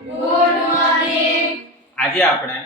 Good morning. આજે આપણે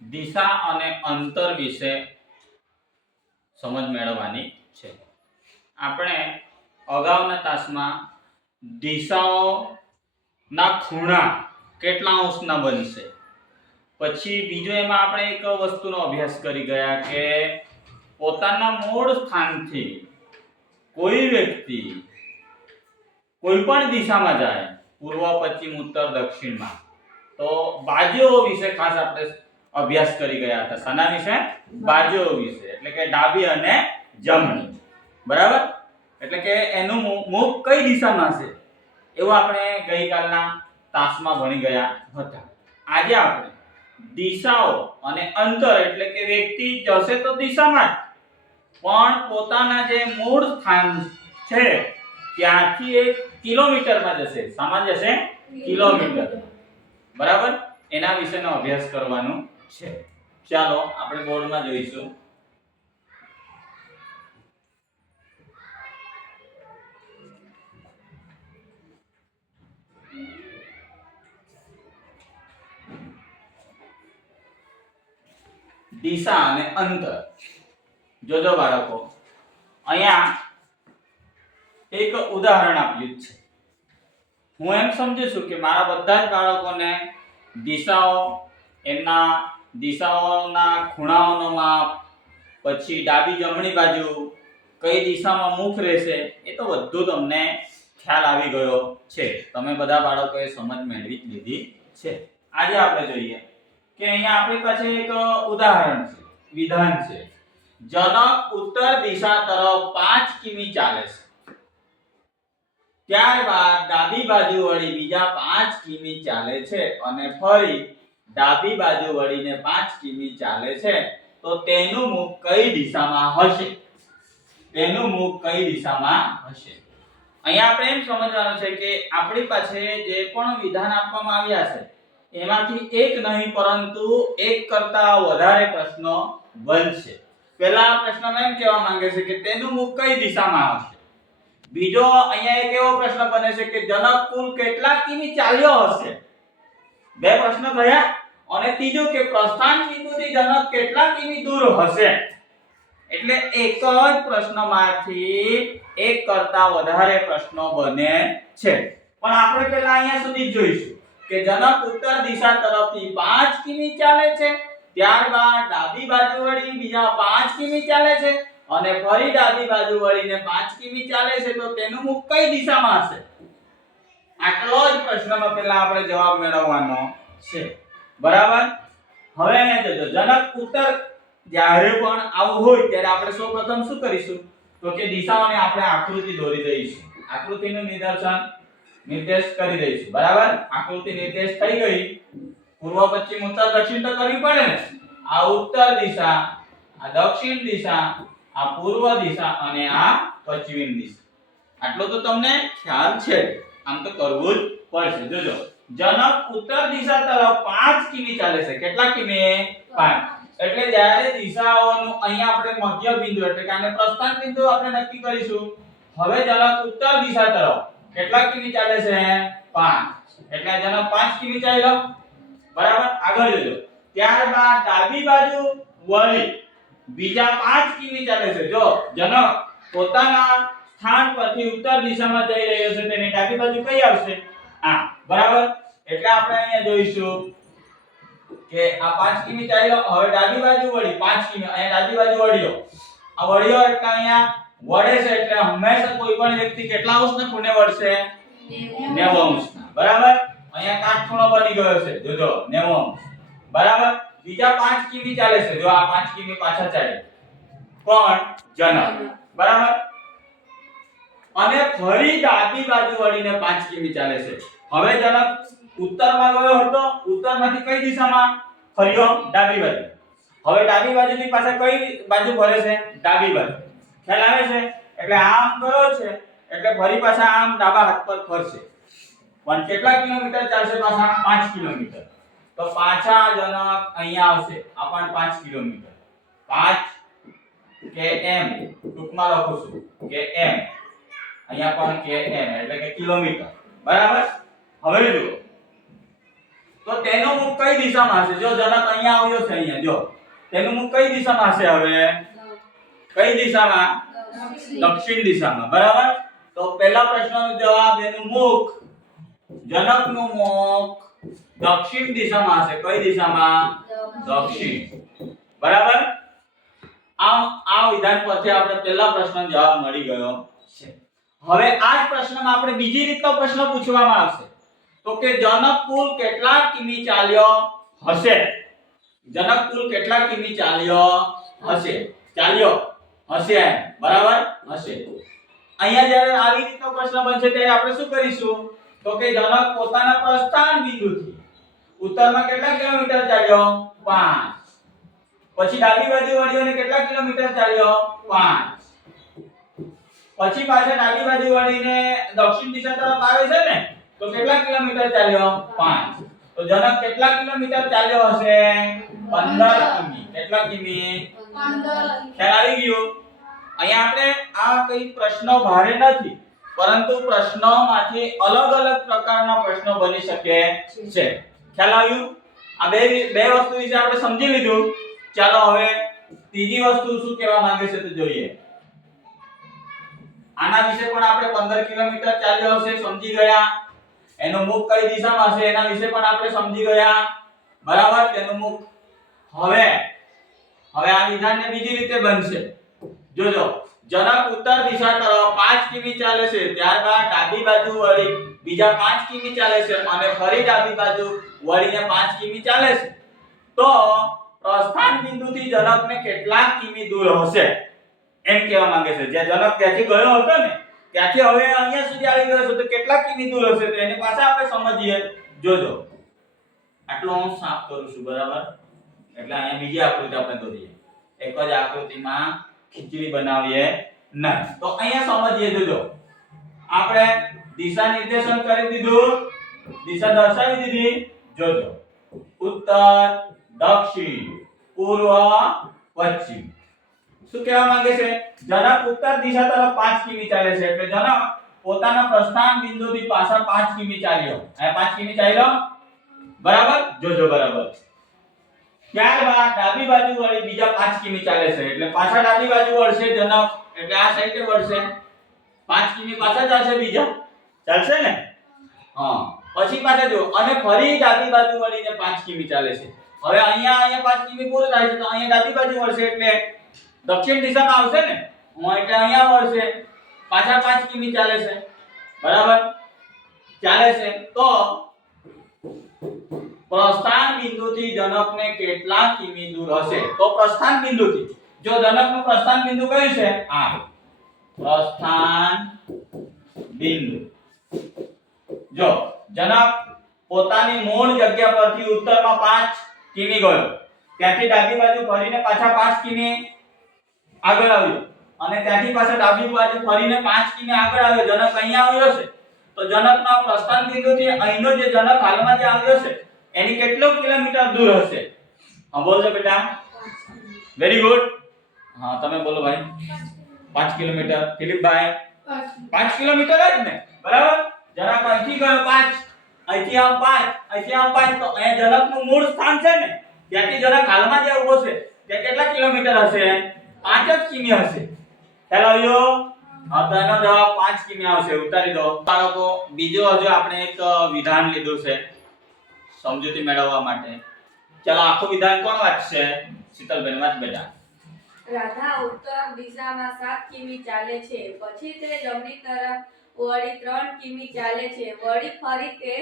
દિશા અને અંતર વિશે સમજ મેળવવાની છે. આપણે અગાઉના તાસમાં દિશાઓના ખૂણા કેટલા અંશના બનશે, પછી બીજો એમાં આપણે એક વસ્તુનો અભ્યાસ કરી ગયા કે પોતાના મૂળ સ્થાનથી કોઈ વ્યક્તિ કોઈ પણ દિશામાં જાય, પૂર્વ, પશ્ચિમ, ઉત્તર, દક્ષિણમાં, તો બાજુઓ વિશે ખાસ આપણે અભ્યાસ કરી ગયા હતા. શાના વિશે? બાજુઓ વિશે, એટલે કે ડાબી અને જમણી. બરાબર? એટલે કે એનું મુખ કઈ દિશામાં છે એવું આપણે ગઈકાલના તાસમાં ભણી ગયા હતા. આજે આપણે દિશાઓ અને અંતર, એટલે કે વ્યક્તિ જશે તો દિશામાં જ, પણ પોતાના જે મૂળ સ્થાન છે ત્યાંથી 1 કિલોમીટરમાં જશે. સામાન જશે કિલોમીટર. બરાબર? એના વિશેનો અભ્યાસ કરવાનો છે. ચાલો આપણે બોર્ડમાં જોઈશું. દિશા અને અંતર. જોજો બાળકો, અહીંયા એક ઉદાહરણ આપ્યું છે. હું એમ સમજુ છું કે મારા બધા જ બાળકોને દિશાઓ, એમના દિશાઓના ખૂણાઓનો માપ, પછી ડાબી જમણી બાજુ કઈ દિશામાં મુખ રહેશે, એ તો બધું તમને ખ્યાલ આવી ગયો છે. તમે બધા બાળકોએ સમજ મેળવી લીધી છે. આજે આપણે જોઈએ કે અહીંયા આપણી પાસે એક ઉદાહરણ છે, વિધાન છે. જનક ઉત્તર દિશા તરફ 5 કિમી ચાલે છે. ત્યારબાદ ડાબી બાજુ વળી બીજા 5 કિમી ચાલે છે અને ફરી ડાબી બાજુ વળીને 5 કિમી ચાલે છે. તો તેનું મુખ કઈ દિશામાં હશે? તેનું મુખ કઈ દિશામાં હશે? અહીંયા આપણે એમ સમજવાનું છે કે આપણી પાસે જે પણ વિધાન આપવામાં આવ્યા છે એમાંથી એક નહીં પરંતુ એક કરતા વધારે પ્રશ્નો બનશે. પહેલા પ્રશ્નમાં એમ કહેવા માંગે છે કે તેનું મુખ કઈ દિશામાં હશે. બીજો અહીંયા એક એવો પ્રશ્ન બને છે કે જનક કુલ કેટલા કિમી ચાલ્યો હશે. બે પ્રશ્ન થયા. અને ત્રીજો કે પ્રસ્થાન બિંદુથી જનક કેટલા કિમી દૂર હશે. એટલે એક જ પ્રશ્નમાંથી એક કરતા વધારે પ્રશ્નો બને છે. પણ આપણે પહેલા અહીંયા સુધી જ જોઈશું કે જનક ઉત્તર દિશા તરફથી 5 કિમી ચાલે છે, ત્યારબાદ ડાબી બાજુ વળી બીજા 5 કિમી ચાલે છે અને ફરી ડાબી બાજુ વળીને 5 કિમી ચાલે છે. તો તેનું મુખ કઈ દિશામાં હશે? આટલો જ પ્રશ્નમાં પહેલા આપણે જવાબ મેળવવાનો છે. બરાબર? હવે અહીંયા જોજો, જનક ઉત્તર જ્યારે પણ આવું હોય ત્યારે આપણે સૌપ્રથમ શું કરીશું તો કે દિશાઓને આપણે આકૃતિ દોરી દઈશું. આકૃતિનું નિર્દેશ કરી દઈશું. બરાબર? આકૃતિ નિર્દેશ થઈ ગઈ. પૂર્વ, પશ્ચિમ, ઉત્તર, દક્ષિણ તો કરવી પડે ને. આ ઉત્તર દિશા, આ દક્ષિણ દિશા, આ પૂર્વ દિશા અને આ પશ્ચિમ દિશા. આટલો તો તમને ખ્યાલ છે. આમ તો કરવું જ પડશે. જોજો, જનક ઉત્તર દિશા તરફ 5 કિમી ચાલે છે. કેટલા કિમી? 5. એટલે જ્યારે દિશાઓનું અહીંયા આપણે મધ્ય બિંદુ, એટલે કે આને પ્રસ્થાન બિંદુ આપણે નક્કી કરીશું. હવે જનક ઉત્તર દિશા તરફ કેટલા કિમી ચાલે છે? 5. એટલે જનક 5 કિમી ચાલ્યો. બરાબર? આગળ જોજો, ત્યારબાદ ડાબી બાજુ વળી બીજા 5 કિમી ચાલે છે. જો જનક પોતાના સ્થાન પરથી ઉત્તર દિશામાં જઈ રહ્યો છે, તેની ડાબી બાજુ કઈ આવશે? આ. બરાબર? એટલે આપણે અહીંયા જોઈશું કે આ 5 કિમી ચાલ્યો. હવે ડાબી બાજુ વળી 5 કિમી, અહીંયા ડાબી બાજુ વળ્યો. આ વળ્યો એટલે અહીંયા વળે છે એટલે હંમેશા કોઈ પણ વ્યક્તિ કેટલા અંશના ખૂણે વળશે? 90 અંશના. બરાબર? અહીંયા કાટખૂણો બની ગયો છે. જોજો, 90 અંશ. બરાબર? બીજા 5 કિમી ચાલે છે. જો આ 5 કિમી પાછા ચાલે. કોણ? જનક. બરાબર? અને ફરી ડાબી બાજુ વળીને 5 કિમી ચાલે છે. હવે જનક ઉત્તરમાં ગયો હતો, ઉત્તરમાંથી કઈ દિશામાં ફર્યો? ડાબી બાજુ. હવે ડાબી બાજુથી પાછા કઈ બાજુ ફરે છે? ડાબી બાજુ. ખ્યાલ આવે છે? એટલે આમ ગયો છે એટલે ફરી પાછા આમ ડાબા હાથ પર ફરશે. પણ કેટલા કિલોમીટર ચાલશે? પાછા 5 કિલોમીટર. તો પાછા જનક અહીંયા આવશે. આ પણ 5 કિલોમીટર. 5 km ટૂંકમાં લખું છું km. અહીંયા પણ km એટલે કે કિલોમીટર. બરાબર? હવે જુઓ, તો તેનું મુખ કઈ દિશામાં હશે? જો જનક અહીંયા આવ્યો છે, અહીંયા જો તેનું મુખ કઈ દિશામાં હશે? હવે કઈ દિશામાં? દક્ષિણ દિશામાં. બરાબર. તો પહેલા પ્રશ્નનો જવાબ, એનું મુખ, જનકનું મુખ દક્ષિણ દિશામાં હશે. કઈ દિશામાં? દક્ષિણ. બરાબર. આ વિધાન પરથી આપણે પહેલા પ્રશ્નનો જવાબ મળી ગયો છે. હવે આ જ પ્રશ્નમાં આપણે બીજી રીતનો પ્રશ્ન પૂછવામાં આવશે. તો કે જનક કુલ કેટલા કિમી ચાલ્યો હશે? જનક કુલ કેટલા કિમી ચાલ્યો હશે? બરાબર હશે. અહીંયા જ્યારે આવી રીતનો પ્રશ્ન બનશે ત્યારે આપણે શું કરીશું? તો કે જનક પોતાના પ્રસ્થાન બિંદુથી ઉત્તરમાં કેટલા કિલોમીટર ચાલ્યો? 5. પછી ડાબી બાજુ વળીને કેટલા કિલોમીટર ચાલ્યો? 5. પછી પાછા ડાબી બાજુ વળીને દક્ષિણ દિશા તરફ આવે છે ને, તો કેટલા કિલોમીટર ચાલ્યો? 5. તો જનક કેટલા કિલોમીટર ચાલ્યો હશે? 15 કિમી. કેટલા કિમી? 15. ખ્યાલ આવી ગયો? અહીંયા આપણે આ કઈ પ્રશ્નો ભારે નથી, પરંતુ પ્રશ્નોમાંથી અલગ અલગ પ્રકારના પ્રશ્નો બની શકે છે. ખ્યાલ આવ્યું? આ બે વસ્તુ વિશે આપણે સમજી લીધું. ચાલો હવે ત્રીજી વસ્તુ શું કહેવા માંગે છે તો જોઈએ. આના વિશે પણ આપણે 15 કિલોમીટર ચાલ્યો હશે, સમજી ગયા. એનું મુખ કઈ દિશામાં હશે એના વિશે પણ આપણે સમજી ગયા. બરાબર. તેનું મુખ હવે આ વિધાનને બીજી રીતે બનશે. જોજો, જનક ઉત્તર દિશા તરફ 5 કિમી ચાલે છે, ત્યારબાદ ડાબી બાજુ વળી બીજા 5 કિમી ચાલે છે અને ફરી ડાબી બાજુ વળીને 5 કિમી ચાલે છે. તો પ્રસ્થાન બિંદુથી જનકને કેટલા કિમી દૂર હશે એમ કહેવા માંગે છે. જે જનક ત્યાંથી ગયો હતો ને, ત્યાંથી હવે અહીંયા સુધી આવી ગયો છે, તો કેટલા કિમી દૂર હશે? તો એને પાછા આપણે સમજીએ. જોજો, આટલો હું સાફ કરું છું. બરાબર. એટલે અહીંયા બીજી આકૃતિ આપણે દોરીએ. એક જ આકૃતિમાં ખીચડી બનાવીએ નહીં. તો અહીંયા સમજીએ. જોજો, આપણે દિશા નિર્દેશન કરી દીધું, દિશા દર્શાવી દીધી. જોજો, ઉત્તર, દક્ષિણ, પૂર્વ, પશ્ચિમ. શું કહેવા માંગે છે? જનક ઉત્તર દિશા તરફ 5 કિમી ચાલે છે, એટલે જનક પોતાના પ્રસ્થાન બિંદુથી પાછા 5 કિમી ચાલ્યો. આ 5 કિમી ચાલ્યો. બરાબર. જોજો, બરાબર. ત્યારબાદ ડાબી બાજુ વળી બીજા 5 કિમી ચાલે છે, એટલે પાછા ડાબી બાજુ વળશે જનક, એટલે આ સાઈડે વળશે. 5 કિમી પાછા ચાલશે બીજા. ચાલશે ને? હા. પછી પાછા જો અને ફરી ડાબી બાજુ વળીને 5 કિમી ચાલે છે. હવે અહીંયા 5 કિમી પૂરું થાય છે, તો અહીંયા ડાબી બાજુ વળશે એટલે દક્ષિણ દિશામાં આવશે ને, એટલે અહીંયા વળશે. પાછા 5 કિમી ચાલે છે. બરાબર. ચાલે છે. તો પ્રસ્થાન બિંદુથી જનકને કેટલા કિમી દૂર હશે? તો પ્રસ્થાન બિંદુથી, જો જનકનું પ્રસ્થાન બિંદુ કયું છે? આ પ્રસ્થાન બિંદુ. જો જનક પોતાની મૂળ જગ્યા પરથી ઉત્તરમાં 5 કિમી ગયો, ત્યાંથી ડાબી બાજુ ફરીને પાછા 5 કિમી આગળ આવ્યો અને ત્યાંથી પાછા ડાબી બાજુ ફરીને 5 કિમી આગળ આવ્યો. જનક અહીંયા આવ્યો છે, તો જનકના પ્રસ્થાન બિંદુથી અહીંનો જે જનક હાલમાં જે આવ્યો છે એની કેટલો કિલોમીટર દૂર હશે? હા, બોલજો બેટા. Very good. હા, તમે બોલો ભાઈ. 5 કિલોમીટર. દિલીપભાઈ 5 કિલોમીટર જ ને? બરાબર. જનક અહીંથી ગયો 5, અહીંથી આમ 5, અહીંથી આમ 5, તો અહીંયા જનકનું મૂળ સ્થાન છે ને, ત્યાંથી જનક હાલમાં જે ઊભો છે તે કેટલા કિલોમીટર હશે? 5 જ કિમી હશે. ખ્યાલ આવ્યો? હા, તો એનો જવાબ 5 કિમી આવશે. ઉતારી દો બાળકો. બીજો હજુ આપણે એક વિધાન લીધું છે સમજૂતી મેળવવા માટે. ચાલો આખું વિધાન કોણ વાંચશે? શીતલબેન, વાંચ બેટા. રાધા ઉત્તર દિશામાં 7 કિમી ચાલે છે, પછી તે જમણી તરફ વળી 3 કિમી ચાલે છે, વળી ફરી તે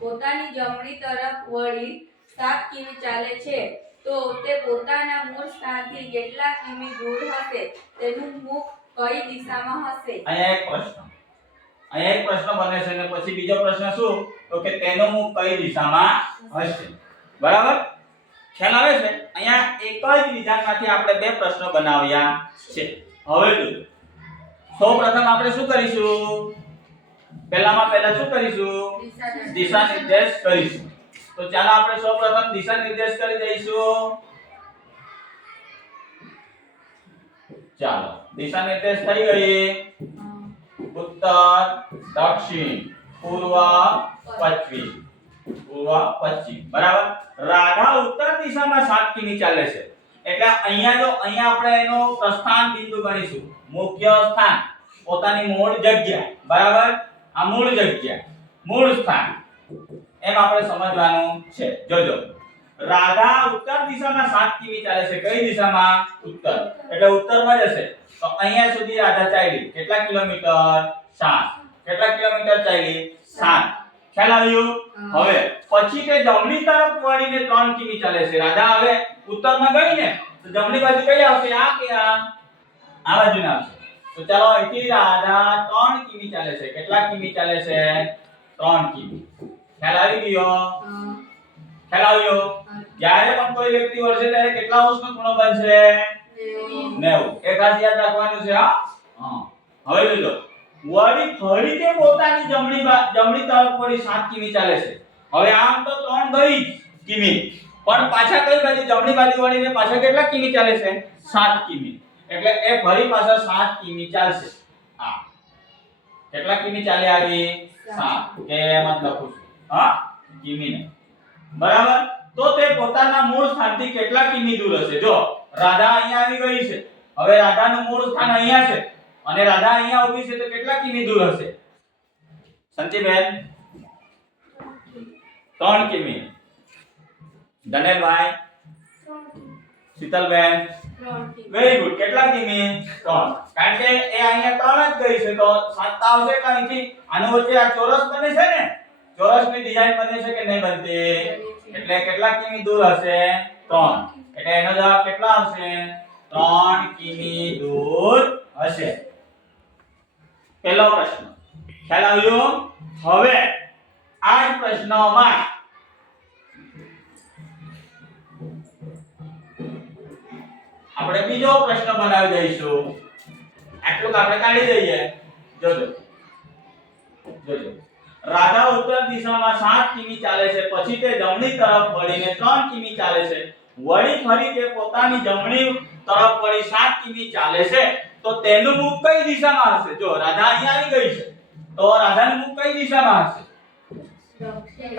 પોતાની જમણી તરફ વળી 7 કિમી ચાલે છે. તો તે પોતાના મૂળ સ્થાનથી કેટલા કિમી દૂર હશે? તેનું મુખ કઈ દિશામાં હશે? અહીંયા એક પ્રશ્ન બને છે અને પછી બીજો પ્રશ્ન શું? તો કે તેનું મુખ કઈ દિશામાં હશે. બરાબર. ખ્યાલ આવે છે? અહીંયા એક જ વિધાનમાંથી આપણે બે પ્રશ્નો બનાવ્યા છે. હવે જોજો, સૌપ્રથમ આપણે શું કરીશું? પહેલા શું કરીશું? દિશા નિર્દેશ કરીશું. તો ચાલો આપણે સૌપ્રથમ દિશા નિર્દેશ કરી દઈશું. ચાલો, દિશા નિર્દેશ થઈ ગઈ. ઉત્તર, દક્ષિણ, પૂર્વ, પશ્ચિમ. પૂર્વ પશ્ચિમ બરાબર. રાધા ઉત્તર દિશામાં 7 કિમી ચાલે છે. એટલે અહીંયા આપણે એનો પ્રસ્થાન બિંદુ ગણીશું. મુખ્ય સ્થાન પોતાની મૂળ જગ્યા બરાબર. આ મૂળ જગ્યા મૂળ સ્થાન એમ આપણે સમજવાનું છે. જોજો રાધા ઉત્તર દિશામાં 7 કિમી ચાલે છે. કઈ દિશામાં? ઉત્તર. એટલે ઉત્તરમાં જશે. તો અહીંયા સુધી રાધા ચાલી કેટલા કિલોમીટર? 7. કેટલા કિલોમીટર ચાલી? 7. ખ્યાલ આવ્યો? હવે પછી તે જમણી તરફ વળીને 3 કિમી ચાલે છે. રાધા હવે ઉત્તરમાં ગઈ ને તો જમણી બાજુ કઈ આવશે? આ કે આ બાજુ આવશે. તો ચાલો અહીંથી રાધા 3 કિમી ચાલે છે. કેટલા કિમી ચાલે છે? 3 કિમી. ખ્યાલ આવી ગયો? ખ્યાલ આવ્યો? જ્યારે પણ કોઈ વ્યક્તિ વળશે ત્યારે કેટલા અંશનો ખૂણો બનશે? 90. એ ખાસ યાદ રાખવાનું છે. હા હવે જોજો વળી ફરી તે પોતાની જમણી તરફ વળી 7 કિમી ચાલે છે. હવે આમ તો 3 ગઈ કિમી પણ પાછા કઈ બાજુ? જમણી બાજુ વળીને પાછા કેટલા કિમી ચાલે છે? 7 કિમી. એટલે એ ફરી પાછા 7 કિમી ચાલશે. હા કેટલા કિમી ચાલે આવી? 7 કે એમ જ લખું છું. હા કિમી ને બરાબર. તો તે પોતાના મૂળ સ્થાનથી કેટલા કિમી દૂર હશે? જો રાધા અહીંયા આવી ગઈ છે. હવે રાધાનું મૂળ સ્થાન અહીંયા છે અને રાધા અહીંયા ઊભી છે તો કેટલા કિમી દૂર હશે? સંતીબેન 3 કિમી. ધનેલભાઈ શીતલબેન 3 કિમી. Very good. કેટલા કિમી? 3. કારણ કે એ અહીંયા 3 જ ગઈ છે તો 7 આવશે કે અહીંથી આનું વચ્ચે આ ચોરસ બને છે ને? ચોરસની ડિઝાઇન બને છે કે નહીં બનતી? એટલે કેટલા કિમી દૂર હશે? 3. એટલે એનો જવાબ કેટલા આવશે? 3 કિમી દૂર હશે. પહેલો પ્રશ્ન ખ્યાલ આવ્યો? હવે આ જ પ્રશ્નમાં આપણે બીજો પ્રશ્ન બનાવી દઈશું. આટલું આપણે કાઢી દઈએ. જોજો રાધા ઉત્તર દિશામાં 7 કિમી ચાલે છે. પછી તે જમણી તરફ વળીને 3 કિમી ચાલે છે. વળી ફરી તે પોતાની જમણી તરફ વળી 7 કિમી ચાલે છે. તો તેનું મુખ કઈ દિશામાં હશે? જો રાધા અહીંયા આવી ગઈ છે તો રાધાનું મુખ કઈ દિશામાં હશે?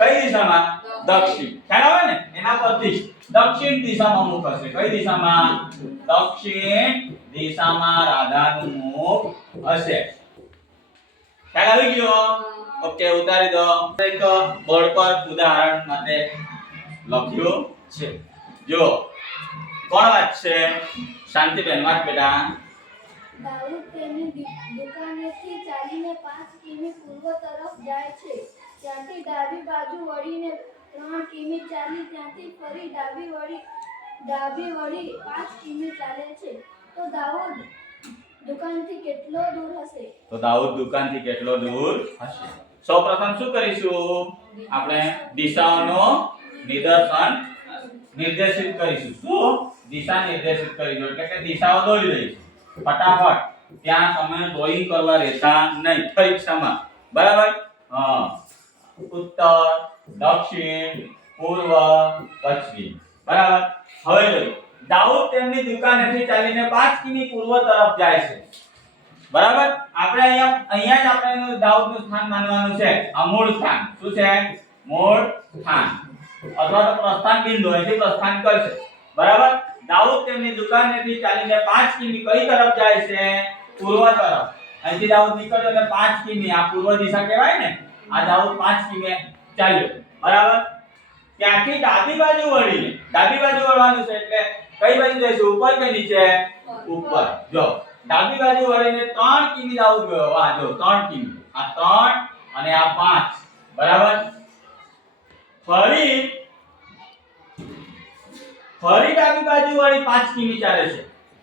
કઈ દિશામાં? દક્ષિણ. ખ્યાલ આવે ને? એના પરથી દક્ષિણ દિશામાં મુખ હશે. કઈ દિશામાં? દક્ષિણ દિશામાં રાધાનું મુખ હશે. ખ્યાલ આવી ગયો? ઓકે ઉતારી દો. એક બોર્ડ પર ઉદાહરણ માટે લખ્યું છે. જો કોણ વાંચશે? શાંતિબેન વાંચ બેટા. દાઉદ તેની દુકાનેથી ચાલીને 5 કિમી પૂર્વ તરફ જાય છે. ત્યાંથી ડાબી બાજુ વળીને 3 કિમી ચાલી ત્યાંથી ફરી ડાબી વળી 5 કિમી ચાલે છે. તો દાઉદ દુકાનથી કેટલો દૂર હશે? તો દાઉદ દુકાનથી કેટલો દૂર હશે? સૌપ્રથમ શું કરીશું? આપણે દિશાઓનો નિર્દેશિત કરીશું. શું? દિશા નિર્દેશિત કરીશું એટલે કે દિશાઓ દોરી દઈશું ફટાફટ. ત્યાં તમે ડ્રોઈંગ કરવા રહેતા નહીં પરીક્ષામાં. બરાબર? હા ઉત્તર, દક્ષિણ, પૂર્વ, પશ્ચિમ. બરાબર. હવે જોજો દાઉદ તેમની દુકાનેથી ચાલીને 5 કિમી પૂર્વ તરફ જાય છે. બરાબર. આપણે અહીંયા જ આપણે એનું દાઉદનું સ્થાન માનવાનું છે. આ મૂળ સ્થાન. શું છે? મૂળ સ્થાન અથવા તો પ્રસ્થાન બિંદુ. અહીંથી પ્રસ્થાન કરશે. બરાબર. દાઉદ તેમની દુકાનેથી ચાલીને 5 કિમી કઈ તરફ જાય છે? પૂર્વ તરફ. અહીંથી દાઉદ નીકળ્યો એટલે 5 કિમી આ પૂર્વ દિશા કહેવાય ને. આ દાઉદ 5 કિમી ચાલ્યો. બરાબર. ત્યાંથી ડાબી બાજુ વળવાનું છે એટલે કઈ બાજુ જઈશું? ઉપર કે નીચે? ઉપર. જો ડાબી બાજુ વળીને 3 કિમી દાઉદ ગયો. વાહ જો 3 કિમી. આ 3 અને આ 5. બરાબર. ફરી ડાબી બાજુ વળી 5 કિમી ચાલે છે.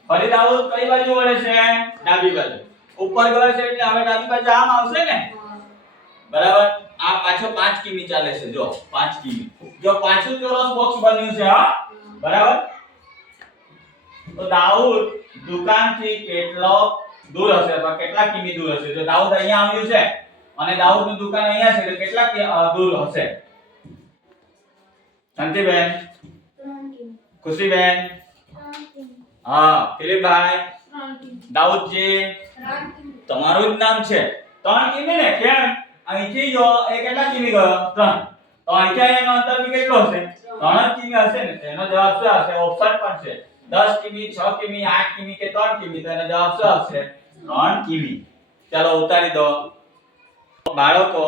ફરી દાઉદ કઈ બાજુ વળે છે? ડાબી બાજુ. ઉપર ગયો છે એટલે હવે ડાબી બાજુ આમ આવશે ને. બરાબર. આ પાછો 5 કિમી ચાલે છે. જો 5 કિમી. જો પાછું ચોરસ બોક્સ બન્યું છે. હા બરાબર. તો દાઉદ દુકાનથી કેટલો દૂર હશે અથવા કેટલા કિમી દૂર હશે? જો દાઉદ અહીંયા આવ્યું છે અને દાઉદની દુકાન અહીંયા છે તો કેટલા દૂર હશે? શાંતિબેન, 3 કિમી. ખુશીબેન, 3 કિમી. હા ફિલિપભાઈ, 3 કિમી. દાઉદજી 3 કિમી. તમારું જ નામ છે. 3 કિમી ને કેમ? અહીંથી જો એ કેટલા કિમી ગયો? 3. તો અહીંથી અહીંયાનો અંતર બી કેટલો હશે? 3 જ કિમી હશે ને. એનો જવાબ શું આવશે? ઓપ્શન પણ છે. 10 કિમી, 6 કિમી, 8 કિમી કે 3 કિમી. તો એનો જવાબ શું આવશે? 3 કિમી. ચાલો ઉતારી દો. બાળકો,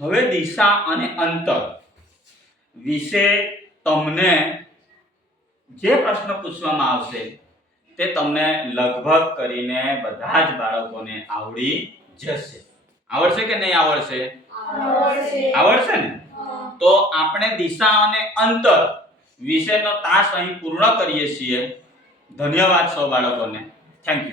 હવે દિશા અને અંતર વિશે તમને જે પ્રશ્ન પૂછવામાં આવશે તે તમને લગભગ કરીને બધા જ બાળકોને આવડી જશે. આવડશે કે નહીં આવડશે? આવડશે ને? તો આપણે દિશા અને અંતર વિશેનો તાસ અહીં પૂર્ણ કરીએ છીએ. ધન્યવાદ સૌ બાળકોને. Thank you.